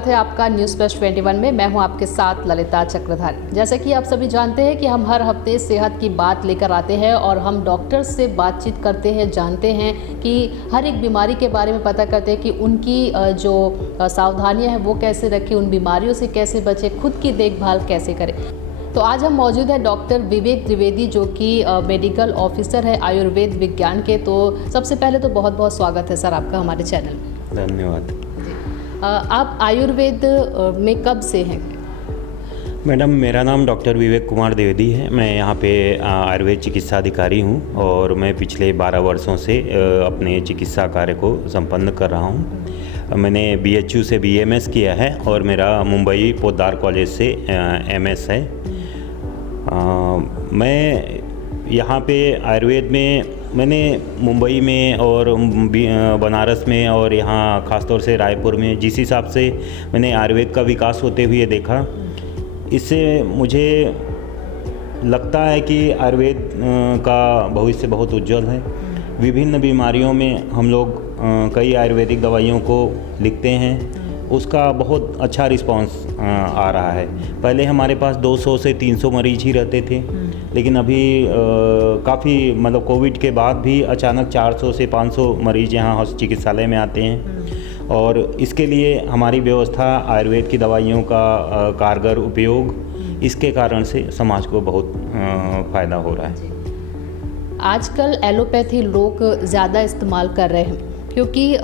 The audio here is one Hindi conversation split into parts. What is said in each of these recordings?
स्वागत है आपका न्यूज़ प्लस 21 में। मैं हूं आपके साथ ललिता चक्रधारी। जैसे कि आप सभी जानते हैं कि हम हर हफ्ते सेहत की बात लेकर आते हैं और हम डॉक्टर्स से बातचीत करते हैं, जानते हैं कि हर एक बीमारी के बारे में पता करते हैं कि उनकी जो सावधानियां हैं वो कैसे रखें, उन बीमारियों से कैसे बचें, खुद की देखभाल कैसे करें। तो आज हम मौजूद हैं डॉक्टर विवेक त्रिवेदी, जो कि मेडिकल ऑफिसर है आयुर्वेद विज्ञान के। तो सबसे पहले तो बहुत बहुत स्वागत है सर आपका हमारे चैनल में। धन्यवाद। आप आयुर्वेद में कब से हैं? मैडम, मेरा नाम डॉक्टर विवेक कुमार द्विवेदी है। मैं यहाँ पे आयुर्वेद चिकित्सा अधिकारी हूँ और मैं पिछले 12 वर्षों से अपने चिकित्सा कार्य को संपन्न कर रहा हूँ। मैंने BHU से BMS किया है और मेरा मुंबई पोद्दार कॉलेज से MS है। मैं यहाँ पे आयुर्वेद में मैंने मुंबई में और बनारस में और यहाँ ख़ासतौर से रायपुर में जिस हिसाब से मैंने आयुर्वेद का विकास होते हुए देखा, इससे मुझे लगता है कि आयुर्वेद का भविष्य बहुत उज्जवल है। विभिन्न बीमारियों में हम लोग कई आयुर्वेदिक दवाइयों को लिखते हैं, उसका बहुत अच्छा रिस्पांस आ रहा है। पहले हमारे पास 200 से 300 मरीज ही रहते थे, लेकिन अभी काफ़ी मतलब कोविड के बाद भी अचानक 400 से 500 मरीज यहाँ चिकित्सालय में आते हैं। और इसके लिए हमारी व्यवस्था आयुर्वेद की दवाइयों का कारगर उपयोग, इसके कारण से समाज को बहुत फ़ायदा हो रहा है। आजकल एलोपैथी लोग ज़्यादा इस्तेमाल कर रहे हैं, क्योंकि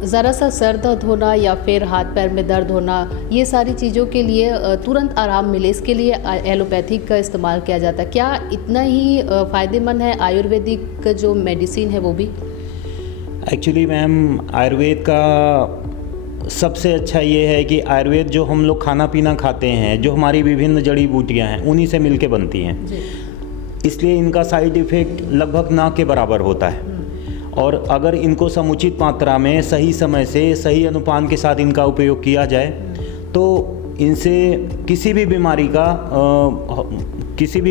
ज़रा सा सर दर्द होना या फिर हाथ पैर में दर्द होना, ये सारी चीज़ों के लिए तुरंत आराम मिले, इसके लिए एलोपैथिक का इस्तेमाल किया जाता है। क्या इतना ही फ़ायदेमंद है आयुर्वेदिक जो मेडिसिन है वो भी? एक्चुअली मैम, आयुर्वेद का सबसे अच्छा ये है कि आयुर्वेद जो हम लोग खाना पीना खाते हैं, जो हमारी विभिन्न जड़ी बूटियाँ हैं, उन्हीं से मिलके बनती हैं। इसलिए इनका साइड इफ़ेक्ट लगभग ना के बराबर होता है। और अगर इनको समुचित मात्रा में सही समय से सही अनुपान के साथ इनका उपयोग किया जाए तो इनसे किसी भी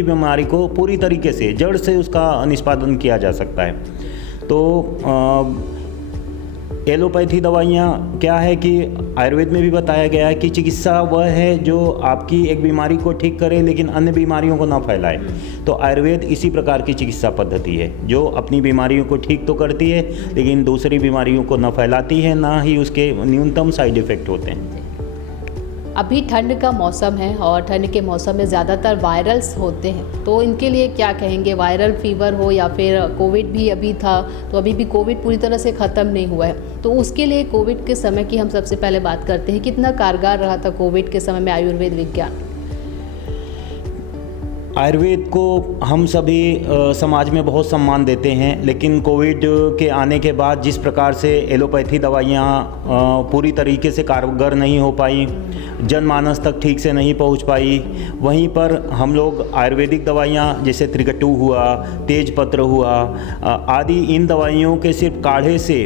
बीमारी को पूरी तरीके से जड़ से उसका निष्पादन किया जा सकता है। तो एलोपैथी दवाइयाँ क्या है कि आयुर्वेद में भी बताया गया है कि चिकित्सा वह है जो आपकी एक बीमारी को ठीक करे लेकिन अन्य बीमारियों को ना फैलाए। तो आयुर्वेद इसी प्रकार की चिकित्सा पद्धति है जो अपनी बीमारियों को ठीक तो करती है लेकिन दूसरी बीमारियों को न फैलाती है, ना ही उसके न्यूनतम साइड इफ़ेक्ट होते हैं। अभी ठंड का मौसम है और ठंड के मौसम में ज़्यादातर वायरल्स होते हैं, तो इनके लिए क्या कहेंगे? वायरल फीवर हो या फिर कोविड भी अभी था, तो अभी भी कोविड पूरी तरह से ख़त्म नहीं हुआ है, तो उसके लिए कोविड के समय की हम सबसे पहले बात करते हैं। कितना कारगर रहा था कोविड के समय में आयुर्वेद विज्ञान? आयुर्वेद को हम सभी समाज में बहुत सम्मान देते हैं, लेकिन कोविड के आने के बाद जिस प्रकार से एलोपैथी दवाइयाँ पूरी तरीके से कारगर नहीं हो पाई, जनमानस तक ठीक से नहीं पहुंच पाई, वहीं पर हम लोग आयुर्वेदिक दवाइयाँ जैसे त्रिकटु हुआ, तेजपत्र हुआ आदि, इन दवाइयों के सिर्फ काढ़े से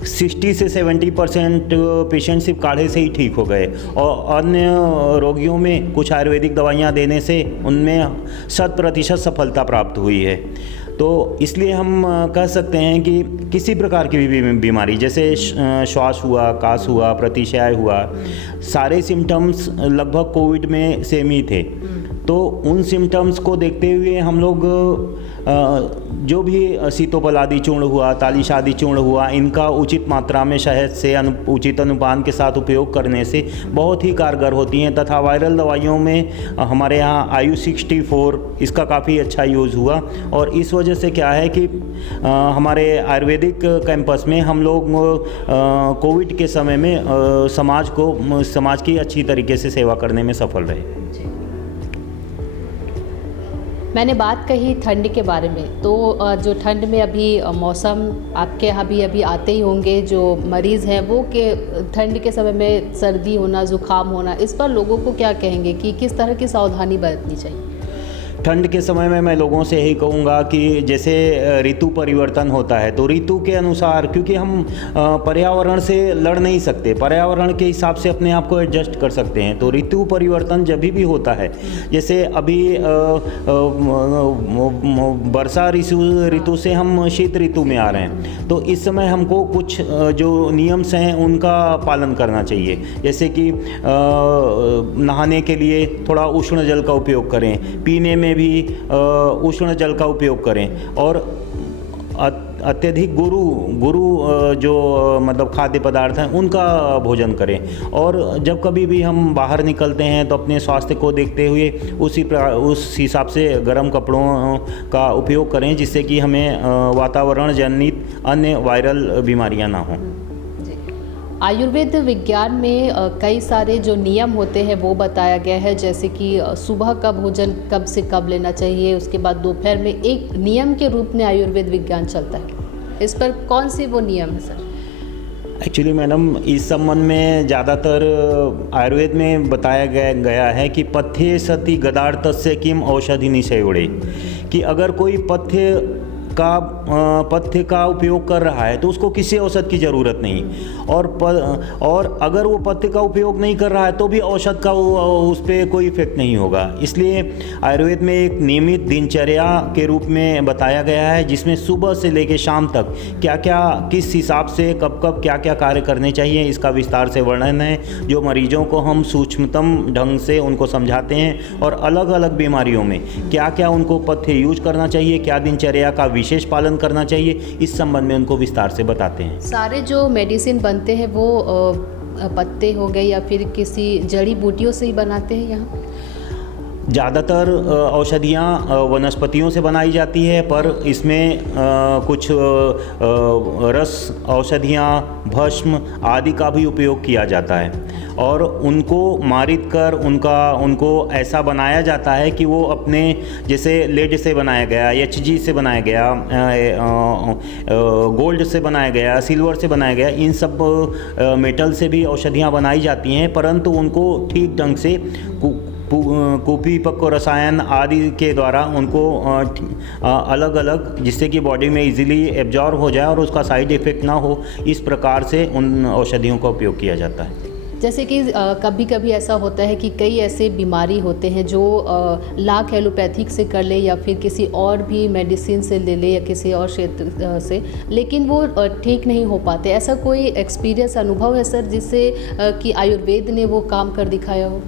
60 से 70% पेशेंट सिर्फ काढ़े से ही ठीक हो गए और अन्य रोगियों में कुछ आयुर्वेदिक दवाइयाँ देने से उनमें 100% सफलता प्राप्त हुई है। तो इसलिए हम कह सकते हैं कि किसी प्रकार की भी बीमारी जैसे श्वास हुआ, कास हुआ, प्रतिशय हुआ, सारे सिम्टम्स लगभग कोविड में सेम ही थे। तो उन सिम्टम्स को देखते हुए हम लोग जो भी सीतोपल आदि चूर्ण हुआ, तालिश आदि चूर्ण हुआ, इनका उचित मात्रा में शहद से उचित अनुपान के साथ उपयोग करने से बहुत ही कारगर होती हैं। तथा वायरल दवाइयों में हमारे यहाँ IU64 इसका काफ़ी अच्छा यूज़ हुआ और इस वजह से क्या है कि हमारे आयुर्वेदिक कैंपस में हम लोग कोविड के समय में समाज की अच्छी तरीके से सेवा करने में सफल रहे। मैंने बात कही ठंड के बारे में, तो जो ठंड में अभी मौसम आपके यहाँ भी अभी आते ही होंगे, जो मरीज़ हैं वो के ठंड के समय में सर्दी होना, ज़ुकाम होना, इस पर लोगों को क्या कहेंगे कि किस तरह की सावधानी बरतनी चाहिए? ठंड के समय में मैं लोगों से यही कहूँगा कि जैसे ऋतु परिवर्तन होता है तो ऋतु के अनुसार, क्योंकि हम पर्यावरण से लड़ नहीं सकते, पर्यावरण के हिसाब से अपने आप को एडजस्ट कर सकते हैं। तो ऋतु परिवर्तन जब भी होता है, जैसे अभी वर्षा ऋतु से हम शीत ऋतु में आ रहे हैं, तो इस समय हमको कुछ जो नियम्स हैं उनका पालन करना चाहिए। जैसे कि नहाने के लिए थोड़ा उष्ण जल का उपयोग करें, पीने में भी उष्ण जल का उपयोग करें, और अत्यधिक गुरु जो मतलब खाद्य पदार्थ हैं उनका भोजन करें। और जब कभी भी हम बाहर निकलते हैं तो अपने स्वास्थ्य को देखते हुए उस हिसाब से गर्म कपड़ों का उपयोग करें, जिससे कि हमें वातावरण जनित अन्य वायरल बीमारियां ना हों। आयुर्वेद विज्ञान में कई सारे जो नियम होते हैं वो बताया गया है, जैसे कि सुबह का भोजन कब से कब लेना चाहिए, उसके बाद दोपहर में, एक नियम के रूप में आयुर्वेद विज्ञान चलता है। इस पर कौन से वो नियम है सर? एक्चुअली मैडम, इस संबंध में ज़्यादातर आयुर्वेद में बताया गया है कि पथ्ये सति गदार्थस्य किम औषधि निषेवणे, कि अगर कोई पथ्य का उपयोग कर रहा है तो उसको किसी औषध की ज़रूरत नहीं, और अगर वो पथ्य का उपयोग नहीं कर रहा है तो भी औषध का उस पर कोई इफेक्ट नहीं होगा। इसलिए आयुर्वेद में एक नियमित दिनचर्या के रूप में बताया गया है, जिसमें सुबह से लेकर शाम तक क्या क्या, किस हिसाब से कब कब क्या क्या कार्य करने चाहिए, इसका विस्तार से वर्णन है, जो मरीजों को हम सूक्ष्मतम ढंग से उनको समझाते हैं, और अलग अलग बीमारियों में क्या क्या उनको पथ्य यूज करना चाहिए, क्या दिनचर्या का विशेष पालन करना चाहिए, इस संबंध में उनको विस्तार से बताते हैं। सारे जो मेडिसिन बनते हैं वो पत्ते हो गए या फिर किसी जड़ी बूटियों से ही बनाते हैं? यहाँ ज़्यादातर औषधियाँ वनस्पतियों से बनाई जाती है, पर इसमें कुछ रस औषधियाँ, भस्म आदि का भी उपयोग किया जाता है, और उनको मारित कर उनको ऐसा बनाया जाता है कि वो अपने, जैसे लेड से बनाया गया, HG से बनाया गया, गोल्ड से बनाया गया, सिल्वर से बनाया गया, इन सब मेटल से भी औषधियाँ बनाई जाती हैं, परंतु उनको ठीक ढंग से कुपीपक्व रसायन आदि के द्वारा उनको अलग अलग, जिससे कि बॉडी में इजीली एब्जॉर्ब हो जाए और उसका साइड इफ़ेक्ट ना हो, इस प्रकार से उन औषधियों का उपयोग किया जाता है। जैसे कि कभी कभी ऐसा होता है कि कई ऐसे बीमारी होते हैं जो लाख एलोपैथिक से कर ले या फिर किसी और भी मेडिसिन से ले ले या किसी और क्षेत्र से, लेकिन वो ठीक नहीं हो पाते। ऐसा कोई एक्सपीरियंस, अनुभव है सर, जिससे कि आयुर्वेद ने वो काम कर दिखाया हो?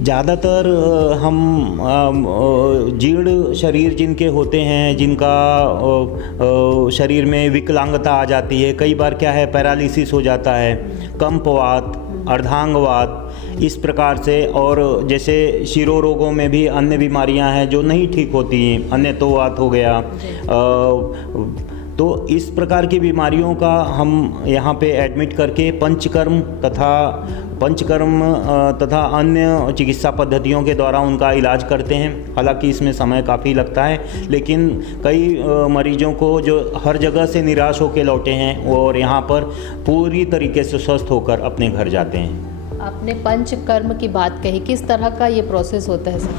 ज़्यादातर हम जीर्ण शरीर जिनके होते हैं, जिनका शरीर में विकलांगता आ जाती है, कई बार क्या है पैरालिसिस हो जाता है, कंपवात, अर्धांगवात, इस प्रकार से, और जैसे शिरो रोगों में भी अन्य बीमारियां हैं जो नहीं ठीक होती हैं, अन्यतोवात हो गया, तो इस प्रकार की बीमारियों का हम यहाँ पे एडमिट करके पंचकर्म तथा अन्य चिकित्सा पद्धतियों के द्वारा उनका इलाज करते हैं। हालांकि इसमें समय काफ़ी लगता है, लेकिन कई मरीजों को जो हर जगह से निराश होकर लौटे हैं और यहाँ पर पूरी तरीके से स्वस्थ होकर अपने घर जाते हैं। आपने पंचकर्म की बात कही, किस तरह का ये प्रोसेस होता है सर?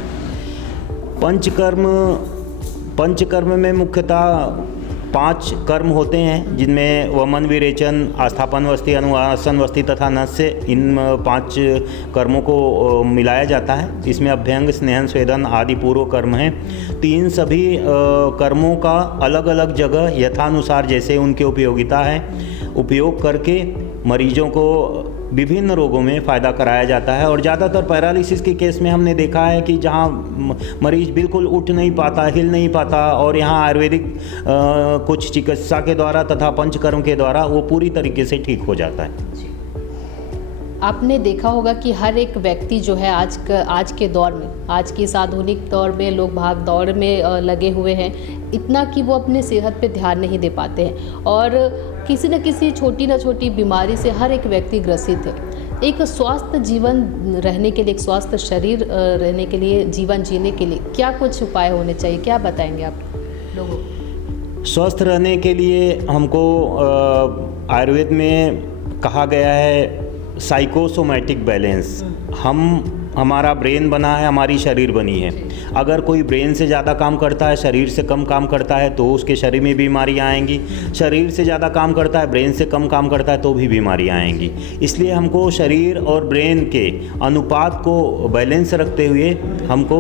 पंचकर्म में मुख्यतः 5 कर्म होते हैं, जिनमें वमन, विरेचन, आस्थापन वस्ति, अनुवासन वस्ति तथा नस्य, इन 5 कर्मों को मिलाया जाता है। इसमें अभ्यंग, स्नेहन, स्वेदन आदि पूर्व कर्म हैं। तो इन सभी कर्मों का अलग अलग जगह यथानुसार जैसे उनकी उपयोगिता है, उपयोग करके मरीजों को विभिन्न रोगों में फ़ायदा कराया जाता है। और ज़्यादातर पैरालिसिस के केस में हमने देखा है कि जहाँ मरीज बिल्कुल उठ नहीं पाता, हिल नहीं पाता, और यहाँ आयुर्वेदिक कुछ चिकित्सा के द्वारा तथा पंचकर्म के द्वारा वो पूरी तरीके से ठीक हो जाता है। आपने देखा होगा कि हर एक व्यक्ति जो है आज के दौर में, आज की इस आधुनिक दौर में लोग भाग दौड़ में लगे हुए हैं, इतना कि वो अपने सेहत पे ध्यान नहीं दे पाते हैं, और किसी न किसी छोटी ना छोटी बीमारी से हर एक व्यक्ति ग्रसित है। एक स्वस्थ जीवन रहने के लिए, एक स्वस्थ शरीर रहने के लिए, जीवन जीने के लिए क्या कुछ उपाय होने चाहिए, क्या बताएंगे आप लोगों को? स्वस्थ रहने के लिए हमको आयुर्वेद में कहा गया है साइकोसोमैटिक बैलेंस। हम हमारा ब्रेन बना है, हमारी शरीर बनी है। अगर कोई ब्रेन से ज़्यादा काम करता है, शरीर से कम काम करता है, तो उसके शरीर में बीमारियां आएंगी। शरीर से ज़्यादा काम करता है, ब्रेन से कम काम करता है, तो भी बीमारियां आएंगी। इसलिए हमको शरीर और ब्रेन के अनुपात को बैलेंस रखते हुए हमको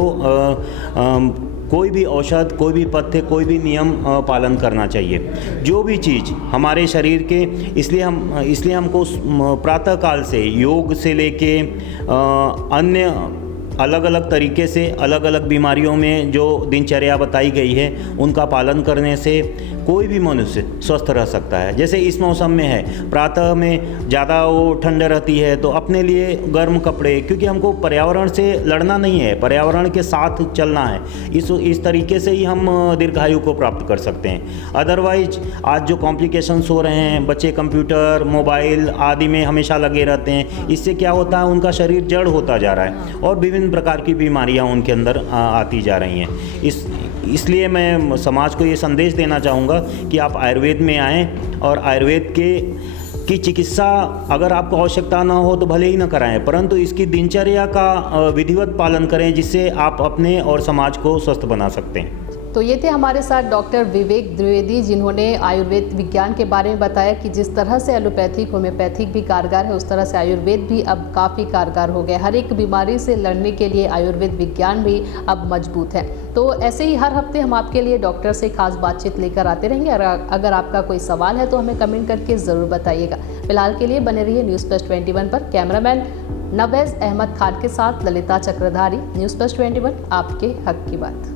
कोई भी औषध, कोई भी पथ्य, कोई भी नियम पालन करना चाहिए। जो भी चीज़ हमारे शरीर के, इसलिए हमको प्रातःकाल से योग से लेके अन्य अलग अलग तरीके से अलग अलग बीमारियों में जो दिनचर्या बताई गई है उनका पालन करने से कोई भी मनुष्य स्वस्थ रह सकता है। जैसे इस मौसम में है, प्रातः में ज़्यादा वो ठंड रहती है तो अपने लिए गर्म कपड़े, क्योंकि हमको पर्यावरण से लड़ना नहीं है, पर्यावरण के साथ चलना है। इस तरीके से ही हम दीर्घायु को प्राप्त कर सकते हैं। अदरवाइज आज जो कॉम्प्लिकेशंस हो रहे हैं, बच्चे कंप्यूटर, मोबाइल आदि में हमेशा लगे रहते हैं, इससे क्या होता है, उनका शरीर जड़ होता जा रहा है और विभिन्न प्रकार की बीमारियां उनके अंदर आती जा रही हैं। इसलिए मैं समाज को ये संदेश देना चाहूँगा कि आप आयुर्वेद में आएँ और आयुर्वेद की चिकित्सा अगर आपको आवश्यकता ना हो तो भले ही ना कराएं, परंतु इसकी दिनचर्या का विधिवत पालन करें, जिससे आप अपने और समाज को स्वस्थ बना सकते हैं। तो ये थे हमारे साथ डॉक्टर विवेक द्विवेदी, जिन्होंने आयुर्वेद विज्ञान के बारे में बताया कि जिस तरह से एलोपैथिक, होम्योपैथिक भी कारगर है, उस तरह से आयुर्वेद भी अब काफ़ी कारगर हो गया। हर एक बीमारी से लड़ने के लिए आयुर्वेद विज्ञान भी अब मजबूत है। तो ऐसे ही हर हफ्ते हम आपके लिए डॉक्टर से खास बातचीत लेकर आते रहेंगे। अगर आपका कोई सवाल है तो हमें कमेंट करके ज़रूर बताइएगा। फिलहाल के लिए बने रहिए न्यूज़ प्लस 21 पर। कैमरामैन नवेज़ अहमद खान के साथ ललिता चक्रधारी, न्यूज़ प्लस 21, आपके हक की बात।